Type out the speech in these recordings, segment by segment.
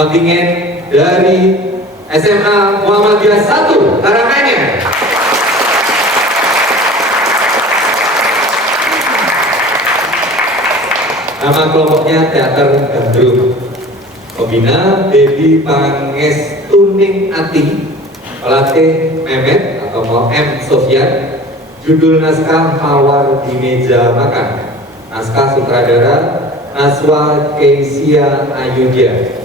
kontingen dari SMA Muhammadiyah 1 Karanganyar. Nama kelompoknya Teater Gandrung. Pembina Dedi Pangestuning Ati, pelatih Mehmet atau M. Sofyan. Judul naskah Mawar di Meja Makan. Naskah sutradara Naswa Keisia Ayudya.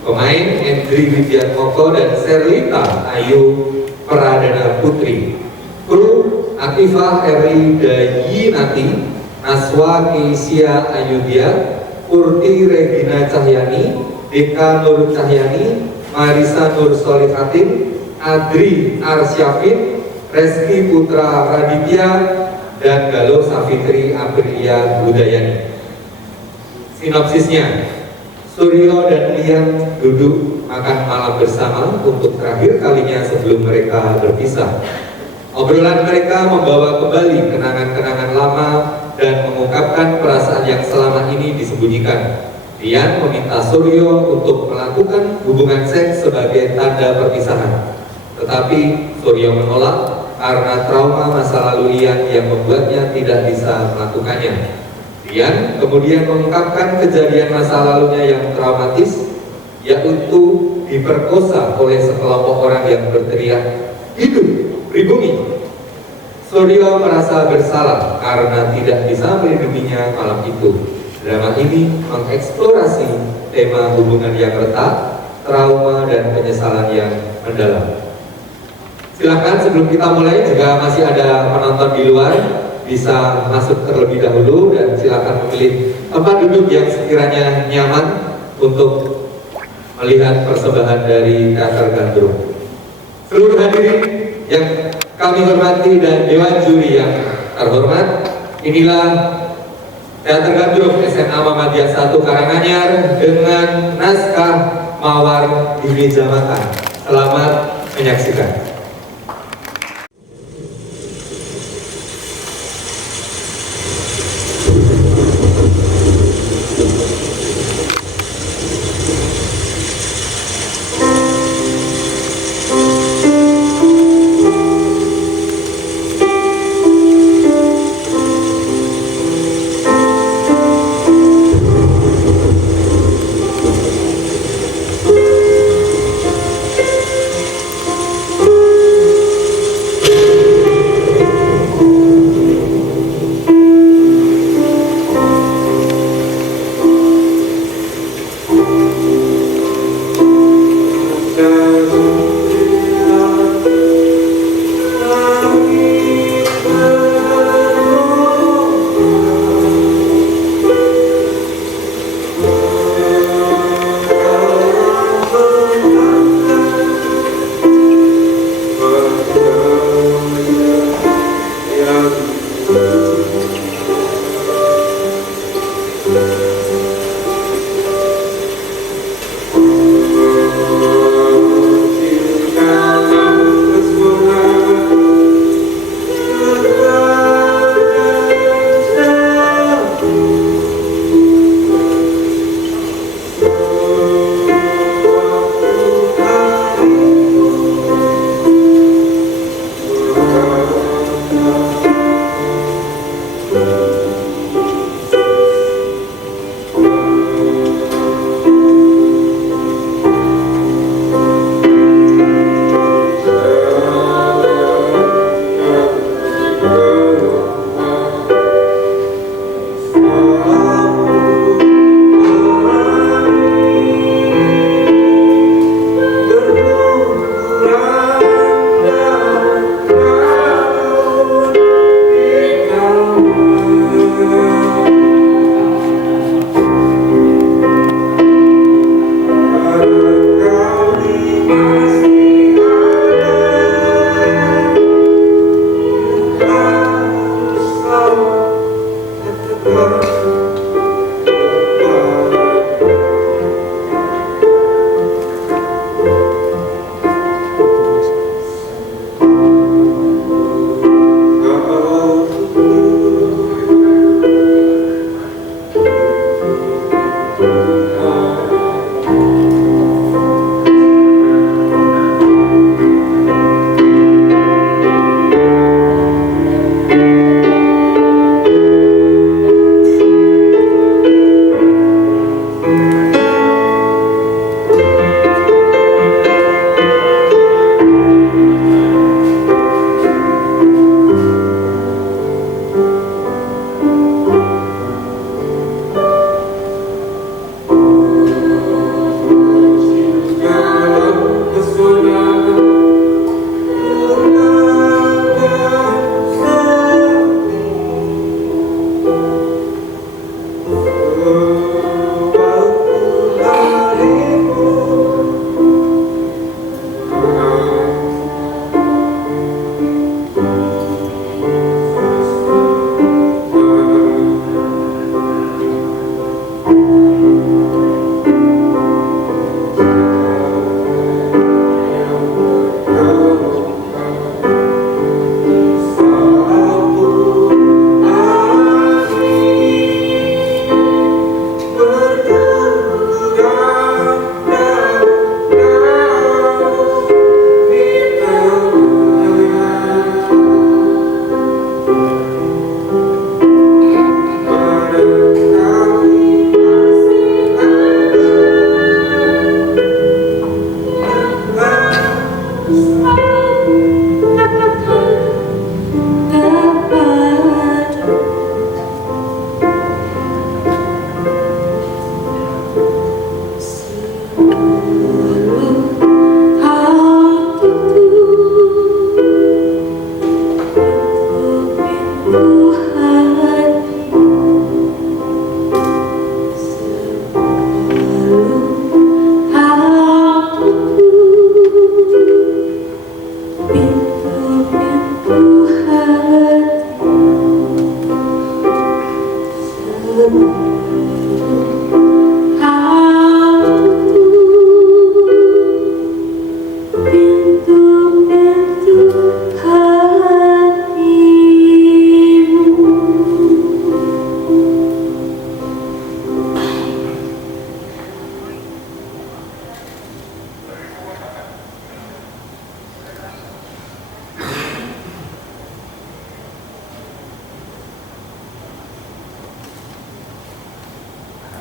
Pemain Endri Widiatmoko dan Serlita Ayu Pradana Putri. Kru Akifah Erlida Yinati, Naswa Keisia Ayudya, Purti Regina Cahyani, Deka Nur Cahyani, Marisa Nur Solihatin, Adri Arsyafin, Reski Putra Raditya, dan Galuh Safitri Aprilia Budayani. Sinopsisnya, Suryo dan Lian duduk makan malam bersama untuk terakhir kalinya sebelum mereka berpisah. Obrolan mereka membawa kembali kenangan-kenangan lama dan mengungkapkan perasaan yang selama ini disembunyikan. Lian meminta Suryo untuk melakukan hubungan seks sebagai tanda perpisahan. Tetapi Suryo menolak karena trauma masa lalu Lian yang membuatnya tidak bisa melakukannya. Lian kemudian mengungkapkan kejadian masa lalunya yang traumatis, yaitu diperkosa oleh sekelompok orang yang berteriak, "Hidup, pribumi!" Suryo merasa bersalah karena tidak bisa melindunginya malam itu. Drama ini mengeksplorasi tema hubungan yang retak, trauma, dan penyesalan yang mendalam. Silakan sebelum kita mulai, jika masih ada penonton di luar, bisa masuk terlebih dahulu dan silakan memilih tempat duduk yang sekiranya nyaman untuk melihat persembahan dari Teater Gandrung. Seluruh hadirin yang kami hormati dan Dewan Juri yang terhormat, inilah Teater Gandrung SMA Muhammadiyah 1 Karanganyar dengan naskah Mawar di Meja Makan. Selamat menyaksikan.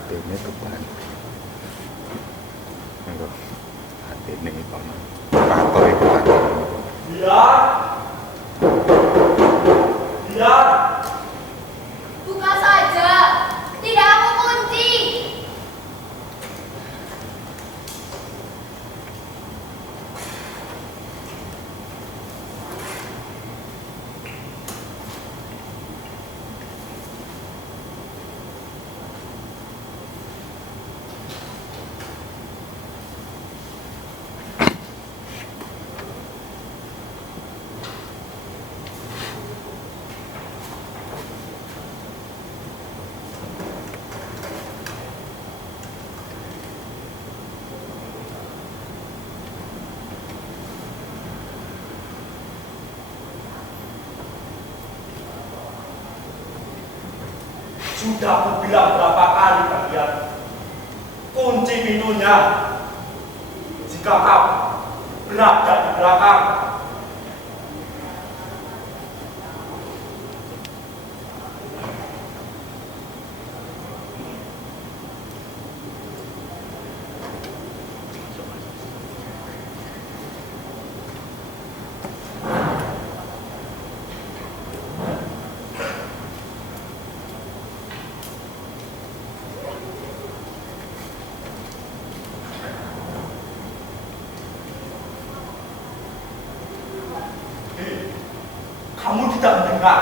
Ini beban. Enggak. Hati ini kono. Kantor itu kan. Iya. Iya. Buka saja. Tidak aku kunci. Sudah aku bilang berapa kali kalian, kunci pintunya. Jika kau berada di belakang, kamu tidak mendengar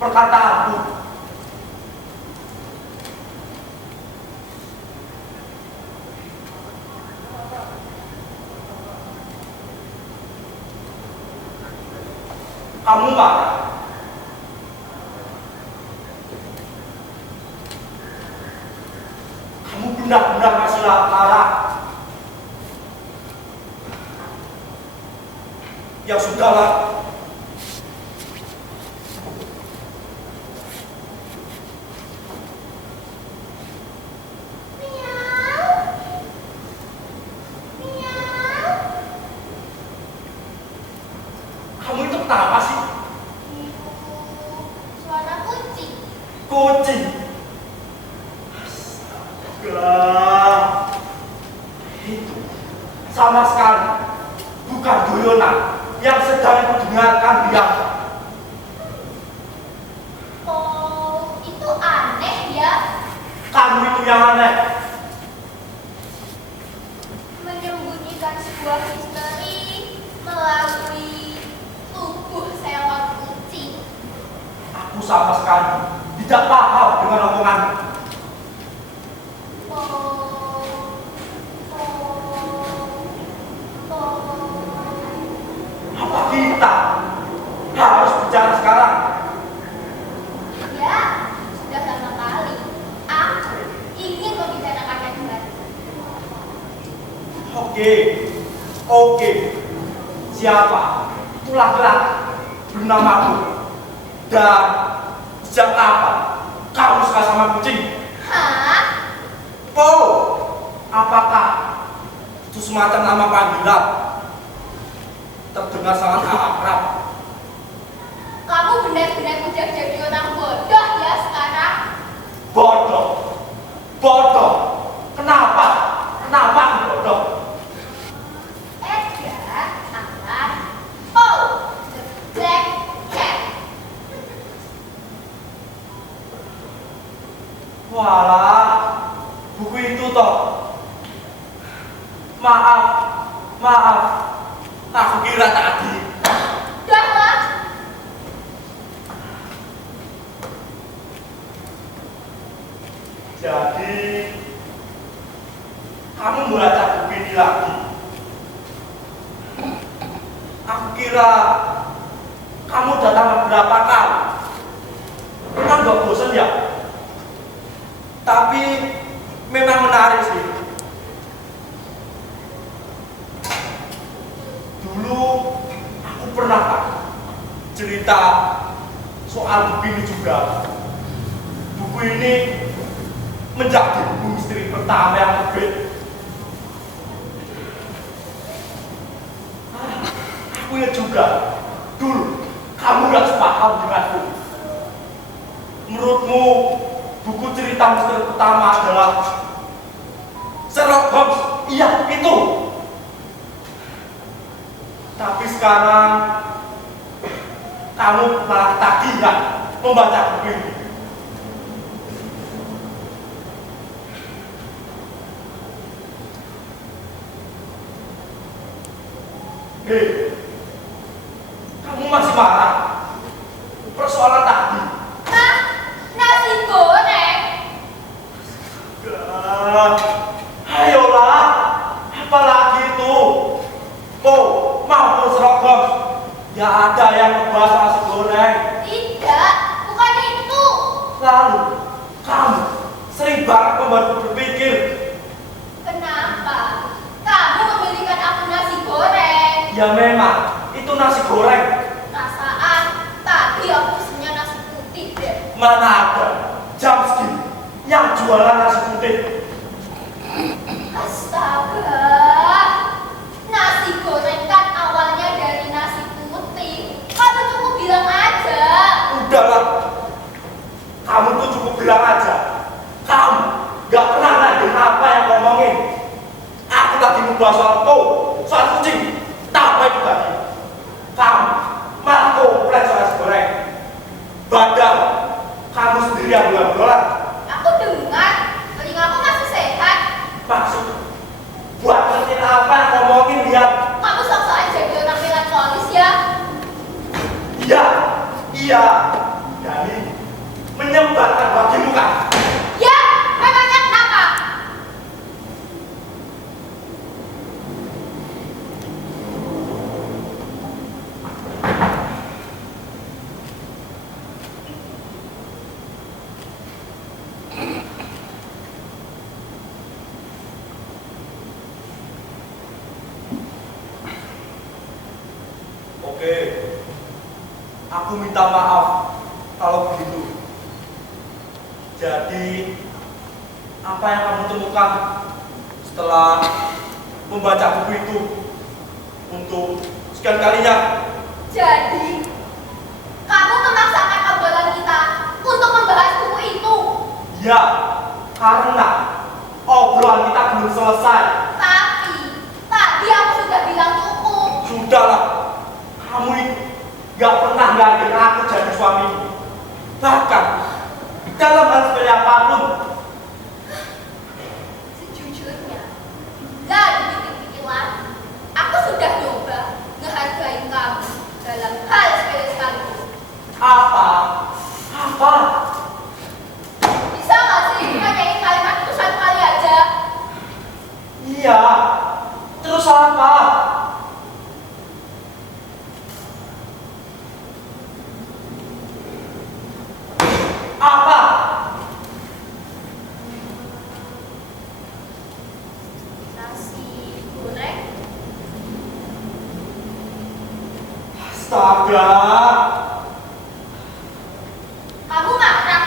perkataanku. Kamu marah. Kamu benar-benar masih marah. Ya sudahlah. Kamu itu kenapa sih? Suara kunci. Kucing. Astaga. Itu sama sekali bukan guyonan yang sedang kudengarkan dia. Oh, itu aneh ya. Kamu itu yang aneh. Menyembunyikan sebuah misteri melalui tubuh seekor kucing. Aku sama sekali tidak paham dengan omongan. Apa kita harus bicara sekarang? Ya, sudah lama kali. Aku ingin membicarakannya kembali. Oke. Siapa? Itu laki-laki bernamaku. Dan sejak kapan kamu suka sama kucing? Hah? Oh, apakah itu semacam nama panggilan? Terdengar sangat akrab. Kamu benar-benar udah jadi orang bodoh ya sekarang. Bodoh. Kenapa aku bodoh? Edgar Allan Poe, The Black Cat. Walah, buku itu toh. Maaf. Aku kira tadi. Dah lah. Jadi, kamu membaca buku ini lagi. Aku kira kamu datang beberapa kali. Kamu gak bosan ya? Tapi memang menarik sih. Dulu aku pernah Pak, cerita soal buku ini juga. Buku ini menjadi buku misteri pertama yang terbit. Aku ingat juga, dulu kamu gak sepaham denganku. Menurutmu, buku cerita misteri pertama adalah Sherlock Holmes? Iya, itu. Tapi sekarang kamu malah ketagihan membaca buku ini. Hei, kamu masih marah? Persoalan tadi. Hah? Nasi goreng? Ayolah, apalagi itu? Oh, mau Sherlock Holmes? Ya ada yang ngebahas nasi goreng. Tidak, bukan itu. Lalu, kamu sering banget membuatku berpikir. Kenapa? Kamu membelikan aku nasi goreng. Ya memang, itu nasi goreng. Perasaan, tadi aku pesennya nasi putih deh. Mana ada jam segini yang jualan nasi putih? Astaga, nasi goreng kan awalnya dari nasi putih. Kamu cukup bilang aja. Udahlah, kamu tuh cukup bilang aja. Kamu gak pernah nanya apa yang ngomongin. Aku lagi membahas soal kucing. Tahu apa itu tadi? Kamu malah komplain soal nasi goreng. Padahal kamu sendiri yang bulan-bulan. Aku dengar, telingaku masih sehat. Maksud, buat ngertiin apa yang ngomongin lihat. Kamu sok-sokan jadi orang melankolis ya. Iya, jadi menyebarkan bagimu kan? Ya, memangnya kenapa? Oke, aku minta maaf kalau begitu. Jadi, apa yang kamu temukan setelah membaca buku itu untuk sekian kalinya? Jadi, kamu memaksakan obrolan kita untuk membahas buku itu. Ya, karena obrolan kita belum selesai. Tapi, tadi aku sudah bilang cukup. Sudahlah, kamu itu gak pernah ngargain aku jadi suamimu. Bahkan, dalam hal sepele apapun. Sejujurnya, gak dipikir-pikir lagi. Aku sudah coba ngehargain kamu dalam hal sepele sekalipun. Apa? Bisa gak sih nanyain kalimat itu satu kali aja? Iya, terus apa? Apa? Nasi goreng? Astaga. Kamu marah?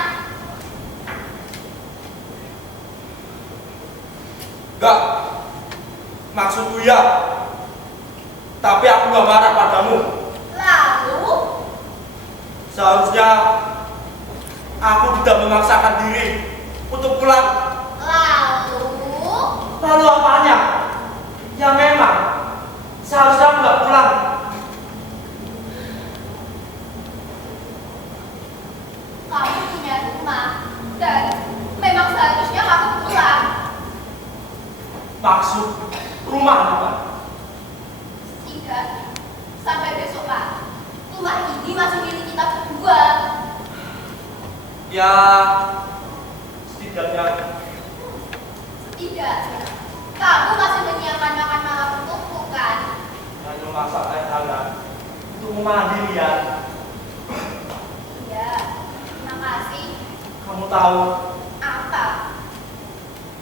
Enggak. Maksudku ya. Tapi aku gak marah padamu. Lalu? Seharusnya aku tidak memaksakan diri untuk pulang. Lalu apanya? Ya memang seharusnya aku gak pulang. Kamu punya rumah dan memang seharusnya kamu pulang. Maksud rumah apa? Tidak, sampai besok pagi. Rumah ini masih milik kita berdua. Ya, setidaknya Kamu masih menyiapkan makan malam untukku kan? hanya memasak air hangat untuk memandi ya. Iya, terima kasih. Kamu tahu Apa?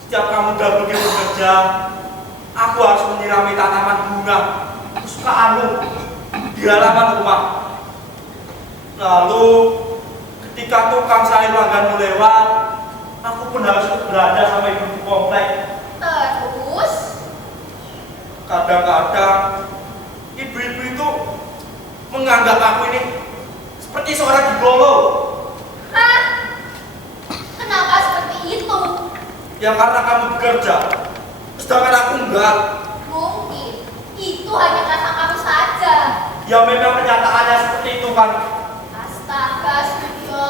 Setiap kamu udah pergi bekerja, aku harus menyirami tanaman bunga kesukaanmu di halaman rumah. Lalu, ketika tukang sayur langganmu lewat, aku pun harus berada sama ibu komplek. Terus, Kadang-kadang, ibu-ibu itu menganggap aku ini seperti seorang gigolo. hah? Kenapa seperti itu? Ya karena kamu bekerja, sedangkan aku enggak. Mungkin itu hanya kata kamu saja. Ya memang kenyataannya seperti itu kan. Astaga, Studio,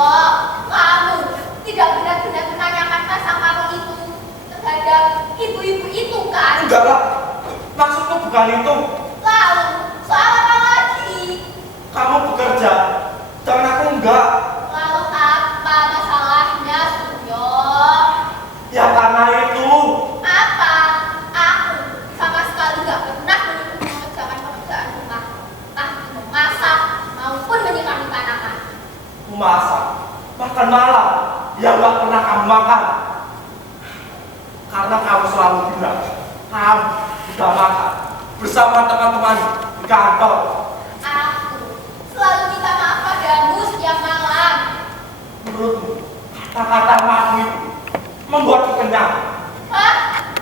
kamu tidak benar-benar menanyakan rasa kamu itu terhadap ibu-ibu itu kan? Enggak lah, maksudku bukan itu. Lalu, soal apa lagi? Kamu bekerja, sedangkan aku enggak. Lalu apa masalahnya, Studio? Ya karena itu. Apa? Aku sama sekali gak pernah mengerjakan pekerjaan rumah, entah itu memasak maupun menyirami tanaman. Memasak, makan malam, ya enggak pernah kamu makan. Karena kamu selalu bilang, kamu sudah makan bersama teman-teman di kantor. Aku selalu minta maaf padamu setiap malam. Menurutmu, kata-kata maaf itu membuatku kenyang. Hah?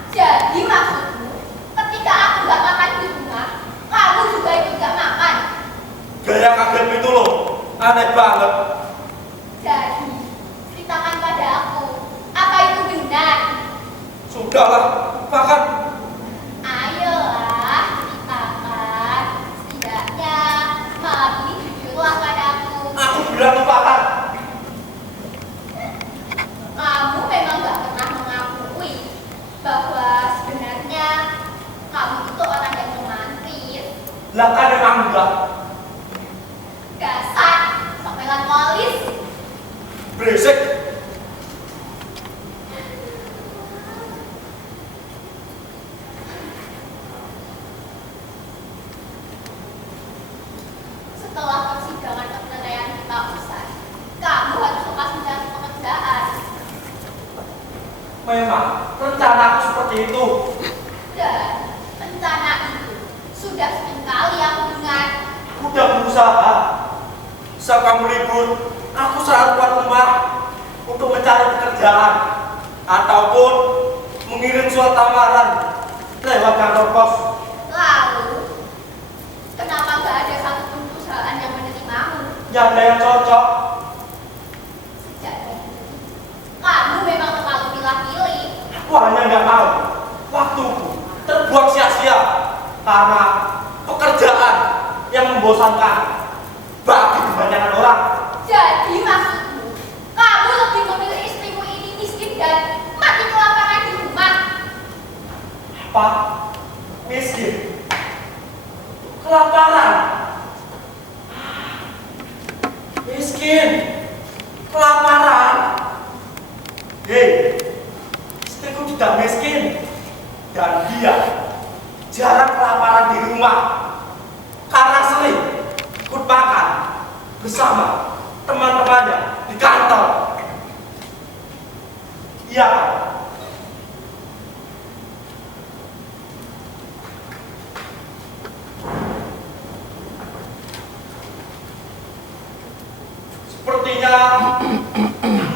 Jadi maksudmu, ketika aku gak makan di rumah, kamu juga ikut gak makan? Gaya kaget itu loh, aneh banget. Jadi, ceritakan pada aku, apa itu benar? Sudahlah, bahkan Ayolah, ceritakan. Setidaknya, malam ini jujurlah padaku. aku bilang lupakan. Kamu memang gak pernah mengakui bahwa sebenarnya kamu itu orang yang romantis. Lah kan memang enggak. Dasar, sampelan polis. Berisik. Setelah persidangan perceraian kita usai, kamu harus lepas mencari pekerjaan. Memang rencanaku seperti itu. Dan rencana itu sudah sering kali aku dengar. Udah berusaha. Saat kamu libur, aku selalu keluar rumah untuk mencari pekerjaan ataupun mengirim surat lamaran lewat kantor pos. Lalu, kenapa gak ada satupun perusahaan yang menerimamu? Yang ada yang cocok. Sejak itu, kamu memang terlalu pilih-pilih. Aku hanya nggak mau waktuku terbuang sia-sia karena pekerjaan yang membosankan bagi kebanyakan orang. Jadi maksudmu, kamu lebih memilih istrimu ini miskin dan mati kelaparan di rumah? Apa? Miskin? Kelaparan? Miskin? Kelaparan? Hei, istriku tidak miskin dan dia jarang kelaparan di rumah karena sering ikut makan bersama teman-temannya di kantor. Iya. Sepertinya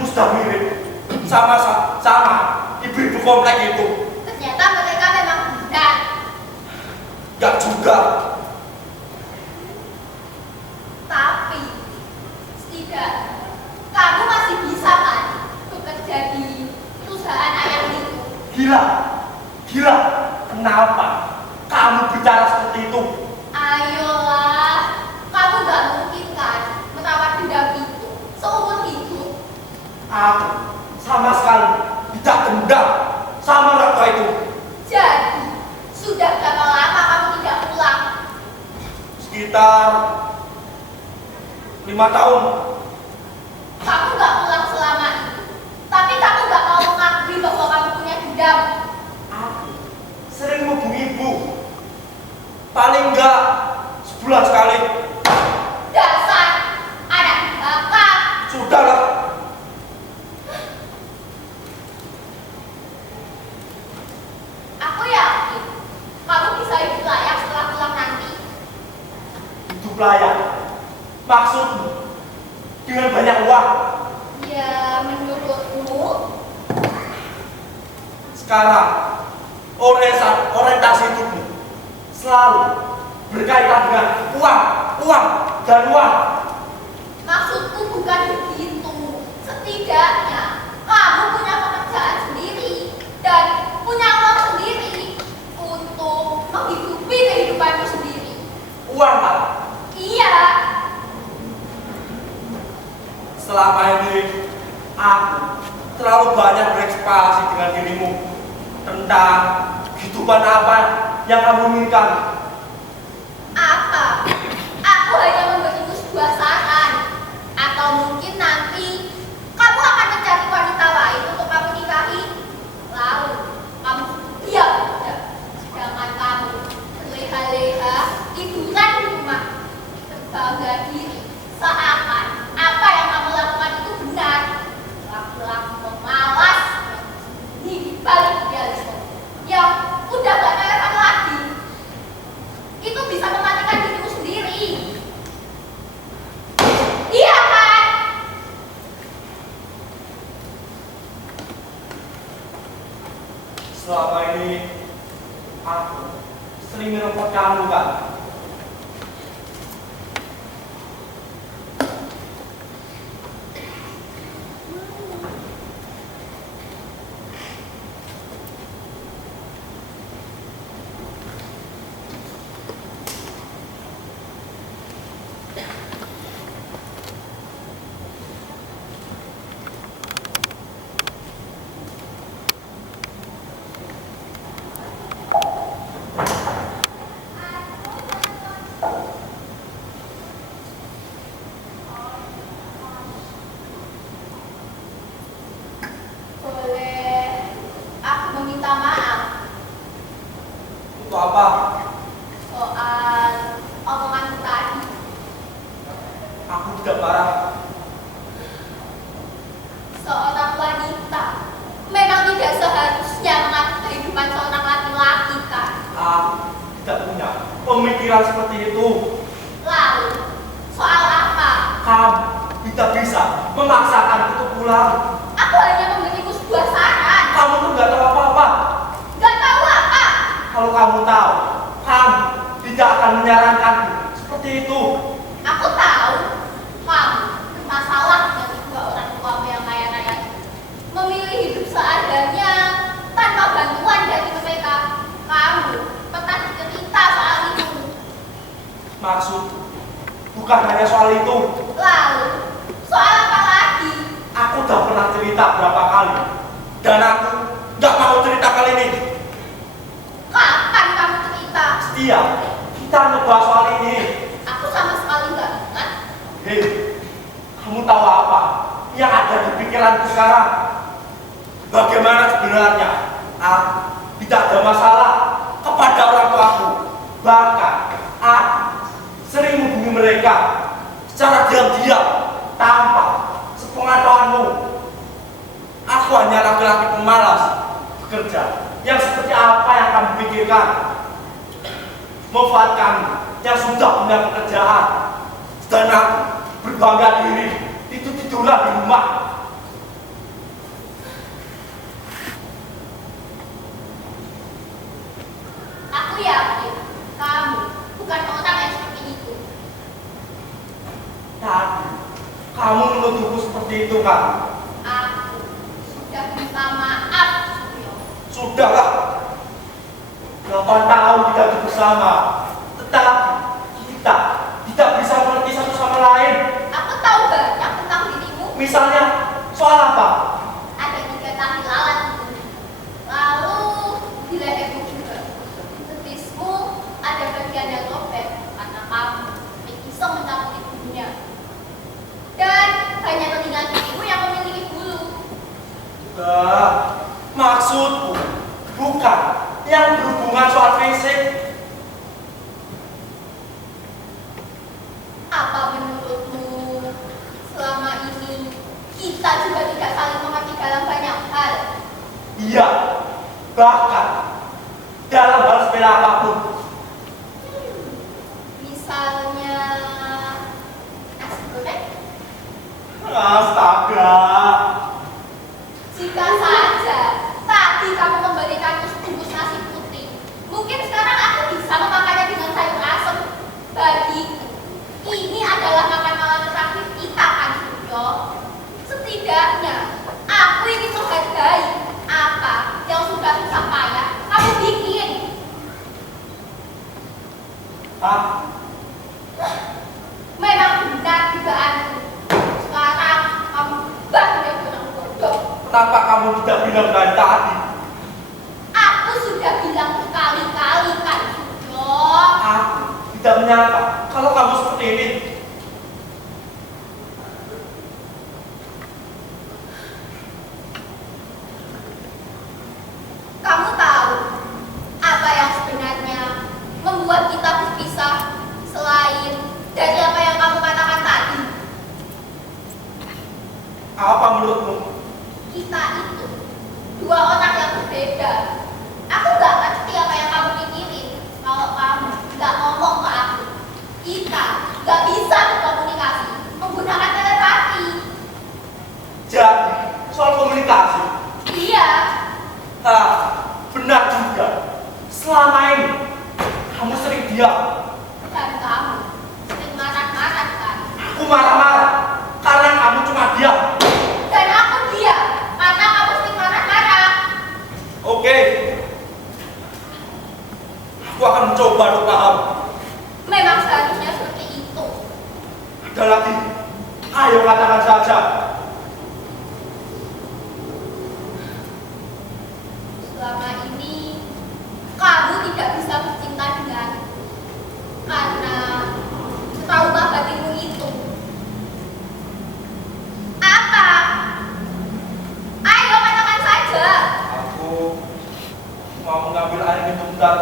sudah mirip sama ibu-ibu komplek itu. Ternyata mereka memang benar. Gak juga. Tapi, setidaknya kamu masih bisa kan bekerja di perusahaan ayah itu? Gila. Kenapa kamu bicara seperti itu? Ayolah, kamu gak mungkin kan merawat dendam itu seumur hidup. Aku sama sekali tidak dendam sama orang tua itu. Jadi, sudah berapa lama kamu tidak pulang? Sekitar 5 tahun. Kamu gak pulang selama itu, tapi kamu gak mau mengakui bahwa kamu punya dendam. Aku sering menghubungi ibu. Paling enggak sebulan sekali. Dasar anak bakal. Sudahlah. hidup layak. Maksudmu dengan banyak uang? Ya, menurutmu? Sekarang orientasi hidupmu selalu berkaitan dengan uang, dan uang. Maksudku bukan begitu. Setidaknya kamu punya pekerjaan sendiri dan punya uang sendiri untuk menghidupi kehidupanmu sendiri. Uang, Pak? Iya. Selama ini aku terlalu banyak bereksplorasi dengan dirimu tentang kehidupan apa yang kamu inginkan. Apa? Aku hanya memberimu sebuah saran. Atau mungkin nanti kamu akan mencari wanita lain untuk kamu nikahi. Lalu kamu diam saja. Sedangkan kamu berleha-leha tiduran di rumah, berbangga diri seakan apa yang kamu lakukan itu benar. Laki-laki pemalas ini dibalik idealisme yang udah gak relevan lagi. Itu bisa mematikan dirimu sendiri. Iya kan? Selama ini aku sering merepot kamu, kan? Boleh aku meminta maaf Untuk apa? soal omonganku tadi. Aku tidak marah. Seorang wanita memang tidak seharusnya mengatur kehidupan seorang laki-laki kan. Aku tidak punya pemikiran seperti itu. Lalu soal apa? Kamu tidak bisa memaksakan untuk pulang. Aku hanya memberimu sebuah saran. Kamu tuh nggak tahu apa-apa. Gak tahu apa? Kalau kamu tahu, kamu tidak akan menyarankanku seperti itu. Aku tahu kamu bermasalah dengan kedua orang tuamu yang kaya raya. Memilih hidup seadanya tanpa bantuan dari mereka. Kamu pernah cerita soal itu. Maksud bukan hanya soal itu. Lalu soal apa lagi? Aku udah pernah cerita berapa kali, dan aku nggak mau cerita kali ini. Kapan kamu cerita? Setia, kita ngebahas soal ini. Aku sama sekali nggak ingat. Hei, kamu tahu apa yang ada di pikiranku sekarang? Bagaimana sebenarnya aku tidak ada masalah kepada orang tuaku. Bahkan aku sering menghubungi mereka secara diam-diam tanpa sepengetahuanmu. Aku hanya laki-laki pemalas bekerja yang seperti apa yang kamu pikirkan. Manfaat kami yang sudah punya pekerjaan dan aku berbangga diri itu tidurlah di rumah. Aku yakin kamu bukan orang yang seperti itu. Tadi kamu menuduhku seperti itu, kan? Aku sudah minta maaf, Suryo. Sudahlah. 8 tahun kita hidup bersama, tetapi kita tidak bisa mengerti satu sama lain. Aku tahu banyak tentang dirimu. Misalnya soal apa? Ada 3 tali lalat di sini. Lalu di lehermu juga. Di betismu ada bagian yang robek karena kamu iseng mencabut ibunya. Dan banyak telinga kirimu yang memiliki bulu. Maksudku bukan yang berhubungan soal fisik. Apa menurutmu selama ini kita juga tidak saling mengerti dalam banyak hal? Iya, bahkan dalam hal sepele apapun. Misalnya Astaga. Jika saja tadi kamu memberikanku sebungkus nasi putih, mungkin sekarang aku bisa memakannya dengan sayur asem. Bagiku, ini adalah makan malam terakhir kita kan, Suryo. Setidaknya, aku ingin menghargai apa yang sudah susah payah kamu bikin. Hah? Memang benar dugaanku. Sekarang kamu benar-benar bodoh. Kenapa kamu tidak bilang dari tadi? Aku sudah bilang berkali-kali kan, Suryo. Aku tidak menyangka kalau kamu seperti ini. Kamu tahu apa yang sebenarnya membuat kita berpisah selain dari apa yang kamu katakan tadi? Apa menurutmu? Kita itu dua orang yang berbeda. Aku gak ngerti apa yang kamu pikirin kalau kamu gak ngomong ke aku. Kita gak bisa berkomunikasi menggunakan telepati. Jadi, soal komunikasi. Iya, Hah, benar juga. Selama ini, kamu sering diam. dan kamu sering marah-marah kan? Aku marah-marah karena kamu cuma diam. Dan aku diam karena kamu sering marah-marah. Oke. Aku akan mencoba untuk paham. Memang seharusnya seperti itu. Ada lagi. Ayo katakan saja. Selama ini kamu tidak bisa bercinta denganku karena trauma batinmu itu. Apa? Ayo katakan saja. Aku mau mengambil air minum bentar.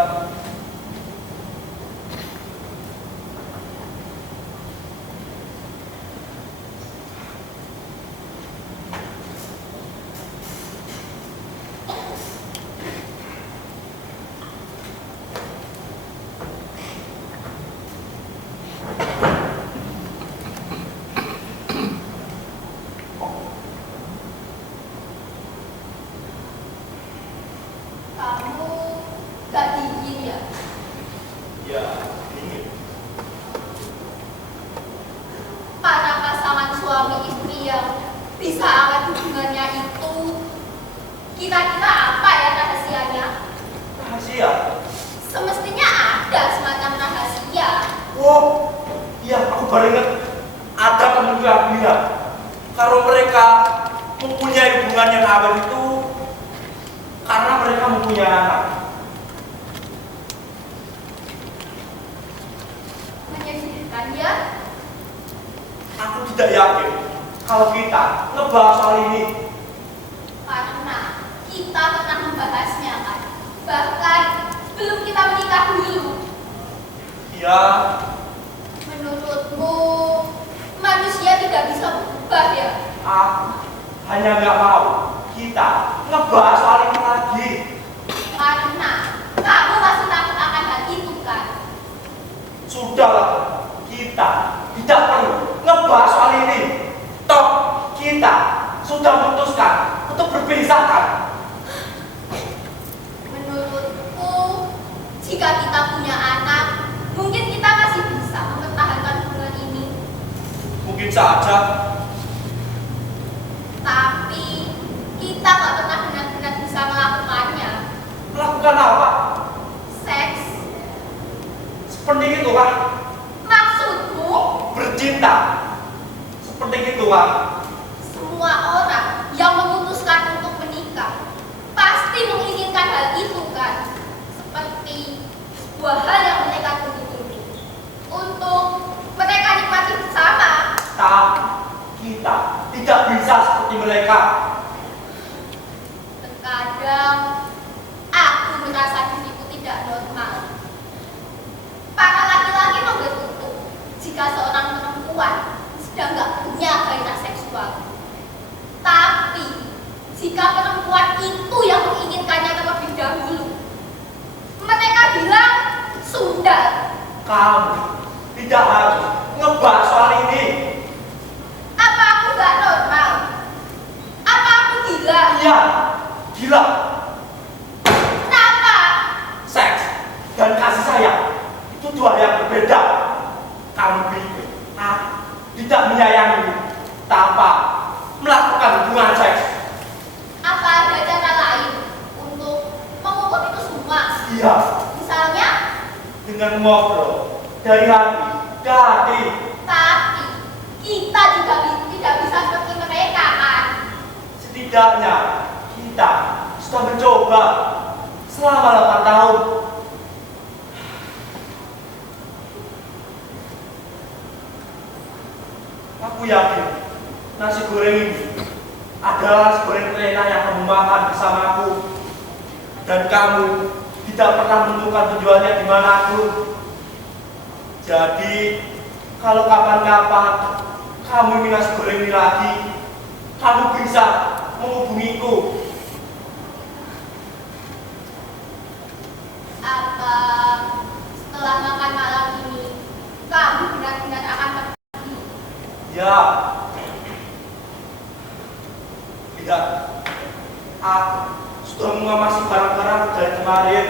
Kamu gak dingin ya? Ya, ini. Para pasangan suami istri yang bisa awet hubungannya itu kira-kira apa ya rahasianya? Rahasia. Semestinya ada semacam rahasia. Oh, iya, aku baru ingat. Ada temanku yang bilang kalau mereka mempunyai hubungan yang awet itu karena mereka mempunyai anak. Menyedihkan ya? Aku tidak yakin kalau kita ngebahas soal ini. Karena kita pernah membahasnya kan. Bahkan sebelum kita menikah dulu. Ya, Menurutmu manusia tidak bisa berubah ya? aku hanya nggak mau kita ngebahas soal ini lagi. Karena kamu masih takut akan hal itu kan? Sudahlah, kita tidak perlu ngebahas soal ini. Toh, kita sudah memutuskan untuk berpisah kan? Menurutku, jika kita punya anak, mungkin kita masih bisa mempertahankan hubungan ini. Mungkin saja. Tapi kita nggak pernah benar-benar bisa melakukannya. Melakukan apa? Seks. Seperti itu kan? Maksudmu, Bercinta. Seperti itu kan? semua orang yang memutuskan untuk menikah pasti menginginkan hal itu kan? Seperti sebuah hal yang mereka tunggu-tunggu untuk mereka nikmati bersama. Tapi kita tidak bisa seperti mereka. Terkadang aku merasa diriku tidak normal. Para laki-laki membentuk jika seorang perempuan sedang nggak punya gairah seksual. Tapi jika perempuan itu yang menginginkannya terlebih dahulu, mereka bilang sudah. Kamu tidak harus ngebahas soal ini. Apa aku nggak gila. Iya, gila. Kenapa? Seks dan kasih sayang itu dua hal yang berbeda. Kamu pikir aku tidak menyayangi tanpa melakukan hubungan seks? Apa ada cara lain untuk mengukur itu semua? Iya, Misalnya, dengan ngobrol dari hati ke hati. tapi kita juga tidak bisa seperti mereka kan? Setidaknya kita sudah mencoba selama 8 tahun. Aku yakin nasi goreng ini adalah nasi goreng terenak yang kamu makan bersamaku, dan kamu tidak pernah menentukan tujuannya di manapun. Jadi kalau kapan-kapan kamu ingin nasi goreng ini lagi, kamu bisa menghubungiku. Apa setelah makan malam ini kamu benar-benar akan pergi? Ya, lihat, aku sudah mengamasi barang-barang dari kemarin.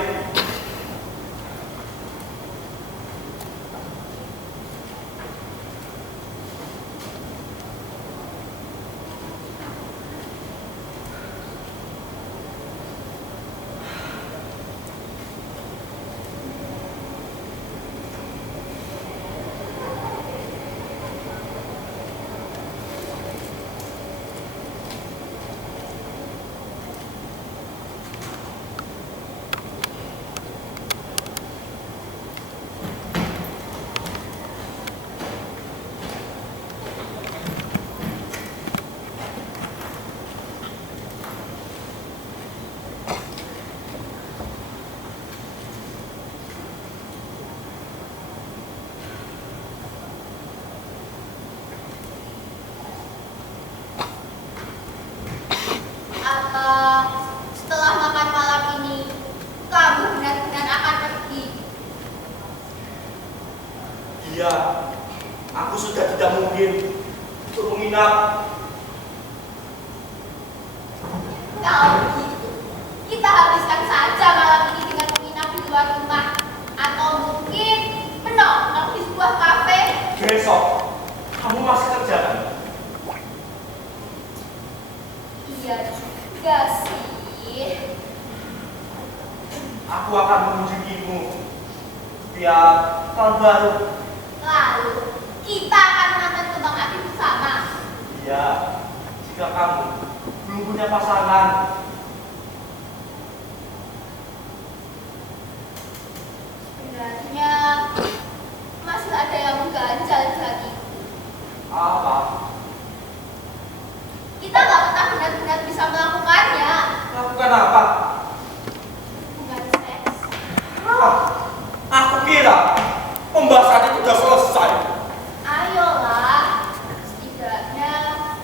Apa setelah makan malam ini kamu benar-benar akan pergi? Iya, aku sudah tidak mungkin untuk menginap. Kalau begitu, kita habiskan saja malam ini dengan menginap di luar rumah, atau mungkin menongkrong di sebuah kafe. Besok, kamu masih kerja kan? Iya juga sih. Aku akan mengunjungimu tiap tahun baru. Lalu kita akan menonton kembang api bersama. Iya, jika kamu belum punya pasangan. Sebenarnya masih ada yang mengganjal di hatiku. Apa? Kita nggak pernah benar-benar bisa melakukannya. Lakukan apa? Hubungan seks. Aku kira pembahasan itu sudah selesai. Ayolah, setidaknya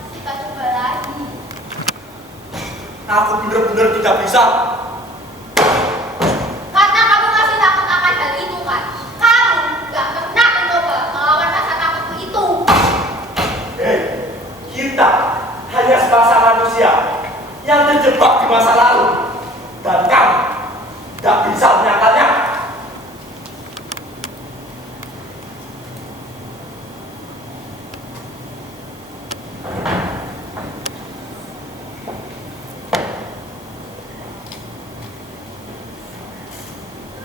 kita coba lagi. Aku benar-benar tidak bisa. Karena kamu masih takut akan hal itu kan? Kamu nggak pernah mencoba melawan rasa takutmu itu. Hei, kita hanya sebangsa manusia yang terjebak di masa lalu, dan kamu tidak bisa menyangkalnya.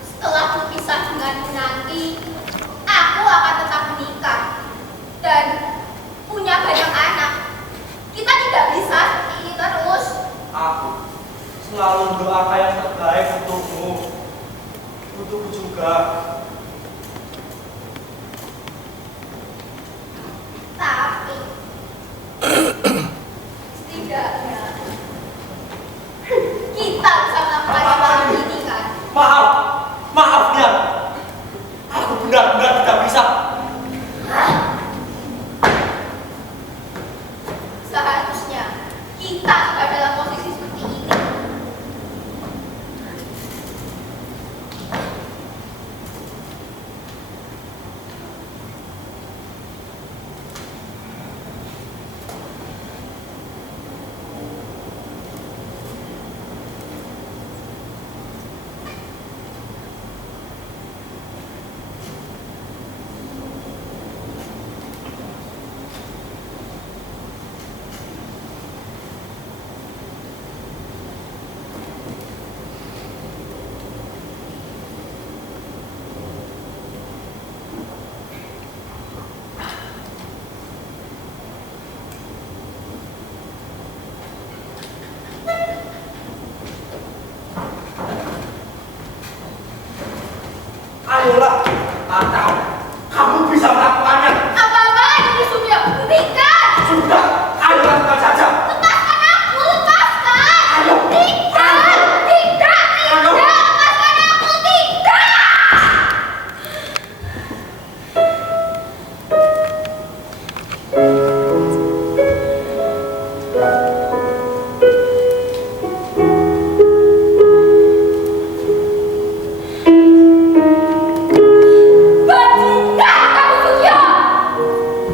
Setelah berpisah denganmu nanti, aku akan tetap menikah dan punya banyak anak. Kita tidak bisa seperti ini terus. Aku selalu mendoakan yang terbaik untukmu, untukku juga. Tapi setidaknya kita bisa melakukannya malam ini kan? Maaf ya, aku benar-benar tidak bisa. Seharusnya kita sudah dalam posisi seperti ini. ayolah. Atau kamu bisa melakukannya. Apa-apaan ini Suryo? Hentikan! Sudah, ayo lakukan saja. Lepaskan aku, lepaskan! Ayo. Tidak! Tidak! Ayo. Tidak! Lepaskan aku, tidak! Bajingan kamu Suryo!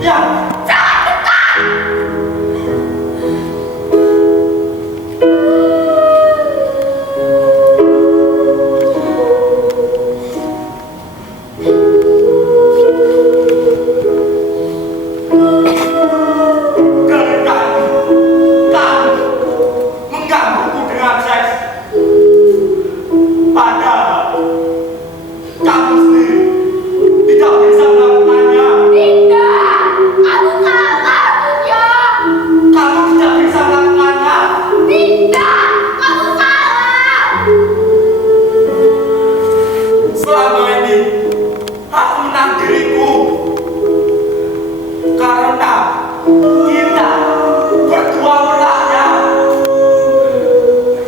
Ya, Jangan dekat! dari tadi kamu menggangguku dengan seks. Padahal kamu sendiri tidak bisa melakukannya. Tidak! Aku salah Suryo! Kamu tidak bisa melakukannya. Tidak! Kamu salah! Selama ini aku menang diriku karena kita berdua menangnya.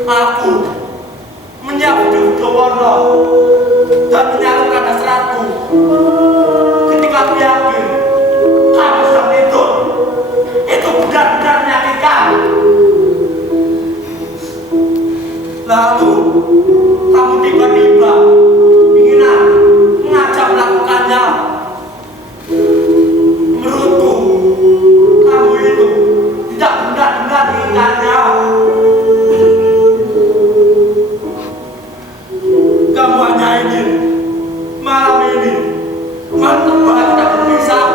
Aku menyambut Dowono dan menyalurkan hasratku. Ketika aku yakin kamu sudah tidur, itu benar-benar menyakitkan. Lalu kamu tiba-tiba ingin mengajak melakukannya. Menurutku, kamu itu tidak benar-benar menginginkannya. Kamu hanya ingin malam ini berdua tidak berpisah.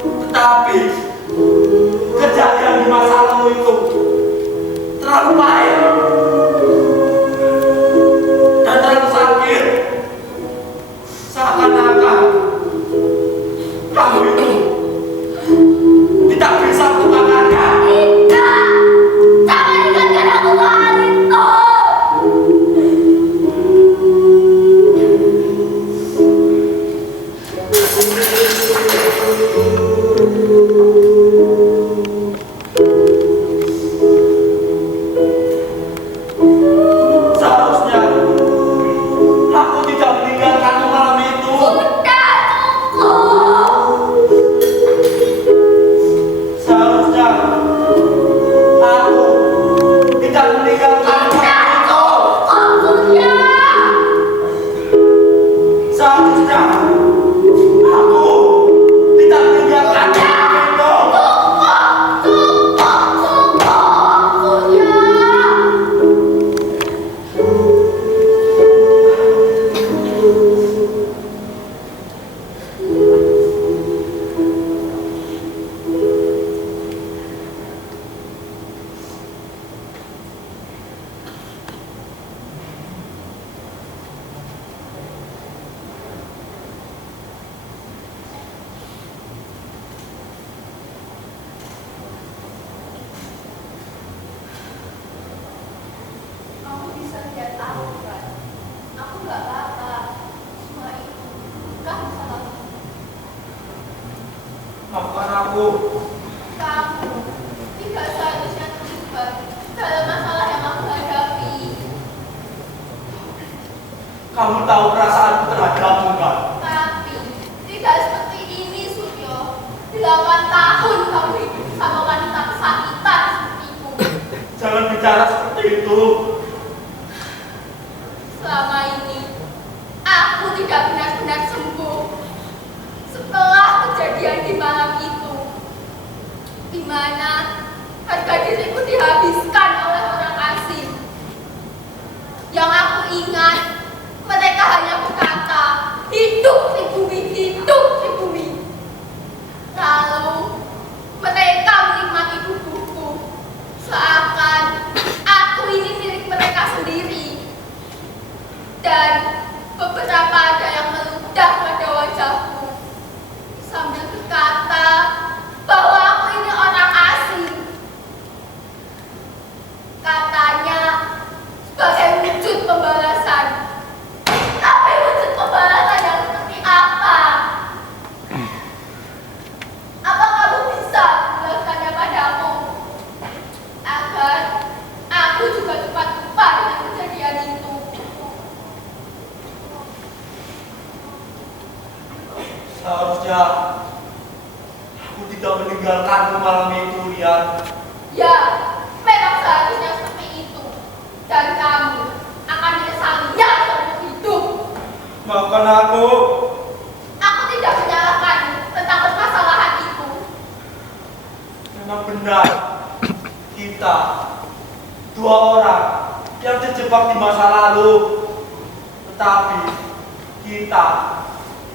Tetapi kejadian di masa lalu itu terlalu pahit dan terlalu sakit. Seakan-akan kamu itu tidak bisa melupakannya. Tidak! Jangan ingatkan aku soal itu! Seharusnya aku tidak meninggalkanmu malam itu. Sudah cukup! Seharusnya aku tidak meninggalkanmu malam itu. Cukup Suryo! Seharusnya aku tidak meninggalkanmu malam itu. Cukup Suryo! Kamu bisa lihat aku kan? Aku nggak apa-apa. Semua itu bukan salahku. Maafkan aku. Kamu tidak seharusnya terlibat dalam masalah yang aku hadapi. Kamu tahu perasaanku terhadapmu kan? Tapi tidak seperti ini Suryo. 8 tahun kamu hidup sama wanita kesakitan sepertiku. Jangan bicara seperti itu. Selama ini aku tidak benar-benar sembuh setelah kejadian di malam itu, di mana harga diriku dihabiskan oleh orang asing. Yang aku ingat, mereka hanya berkata, hidup pribumi, hidup pribumi. Lalu mereka menikmati tubuhku seakan Ya, memang seharusnya seperti itu. Dan kamu akan menyesalinya seumur hidup. Maafkan aku. Aku tidak menyalahkanmu tentang permasalahan itu. Memang benar. Kita dua orang yang terjebak di masa lalu. Tetapi kita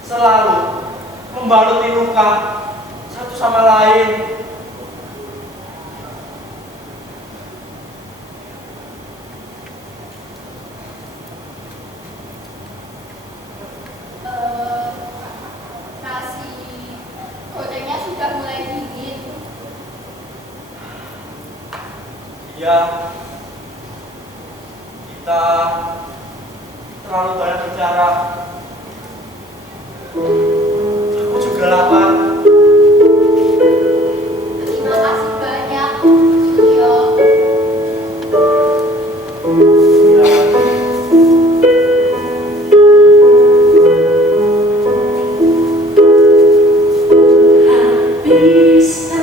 selalu membaluti luka satu sama lain. Nasi gorengnya sudah mulai dingin. Ya, kita terlalu banyak bicara. Aku juga lapar. Terima kasih banyak, Suryo. Ya. Bisa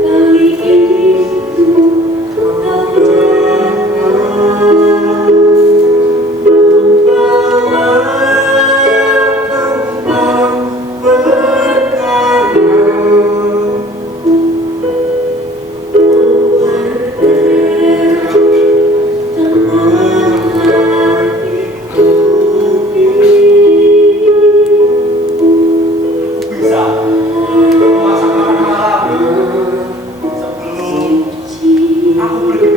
kali ini kau Bisa memasak makan malam sebelum aku pergi